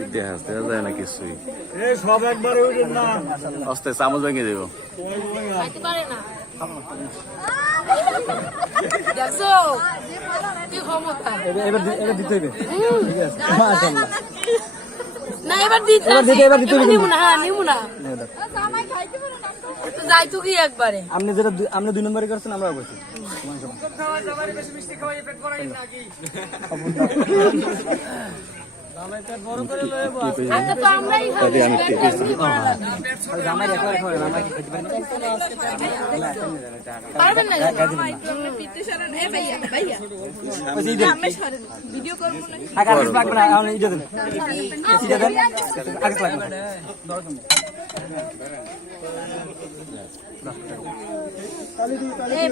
ইতিহাস দেখা যায় না কিছুই। সব একবারে না আস্তে চামচ ভেঙে দেবো। এবার দিতে হবে। ঠিক আছে না এবার দিতে নিব না। হ্যাঁ নিব না। যাই তো কি একবারে আপনি যেটা আপনি 2 নম্বরে করছেন আমরা করছি।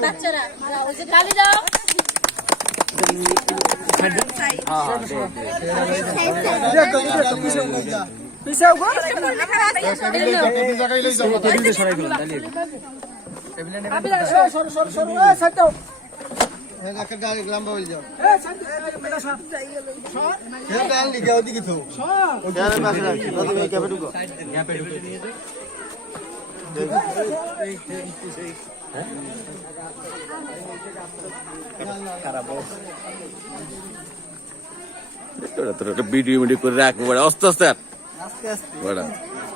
বাচ্চারা কালি দাও ভিডিও করে রাখবো আস্তে আস্তে।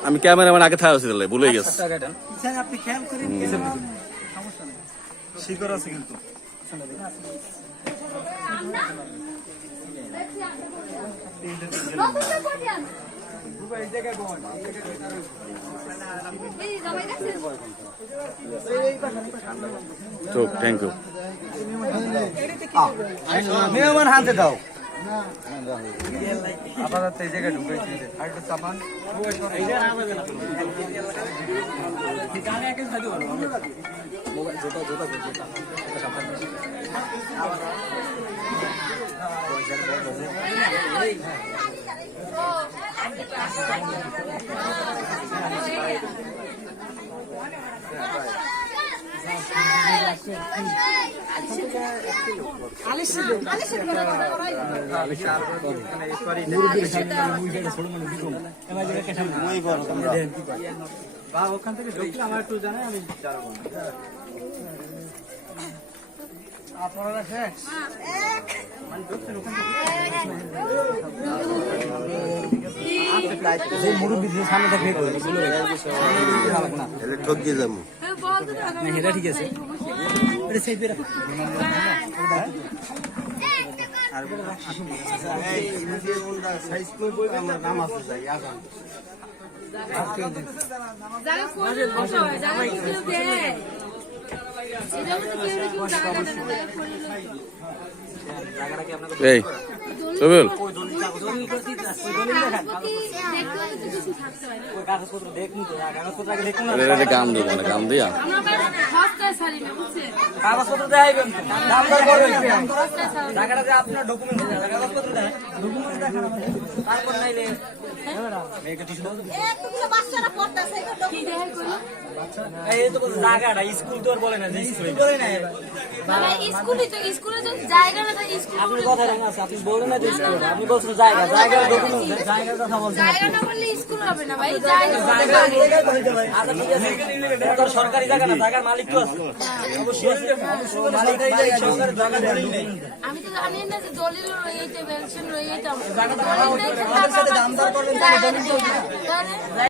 আমি ক্যামেরাম্যান আগে থাকা ছিল ভুলে গেছি। আপনি খেয়াল করেন শিকড় আছে কিন্তু থ্যাংক ইউ। মেহমান হাতে দাও আপাতত এই জায়গায় ঢুকাইছি আরেকটা সামান ওখান থেকে ঢুকলে আমার একটু জানে আমি আপনারা শেষ মুরব্বী সামনে থাকলে ঠকিয়ে যাবো এটা ঠিক আছে এই সবিল গান দিব না গান দিয়া কাগজপত্র দেখাইবেন টাকাটা যে আপনার ডকুমেন্ট কাগজপত্র দেয় ডকুমেন্ট দেখানো তারপর নাইলে এই তো জায়গাটা স্কুল তো বলে না স্কুল বলে না বাবা স্কুলে তো স্কুলে তো জায়গাটা তো স্কুল আপনি কথা রাখেন আপনি বলেন না যে স্কুল আপনি বলছেন জায়গা জায়গার ডকুমেন্ট জায়গার কথা বলছেন জায়গা না বললে স্কুল হবে না ভাই জায়গা আচ্ছা ঠিক আছে এটা সরকারি জায়গা না জায়গার মালিক তো আছে অবশ্যই মালিক সরকারি জায়গা ধরেই নেই আমি তো জানি না যে দলিল রয়েছে পেনশন রয়েছে জায়গাটা আমাদের সাথে দামদার করবেন তাহলে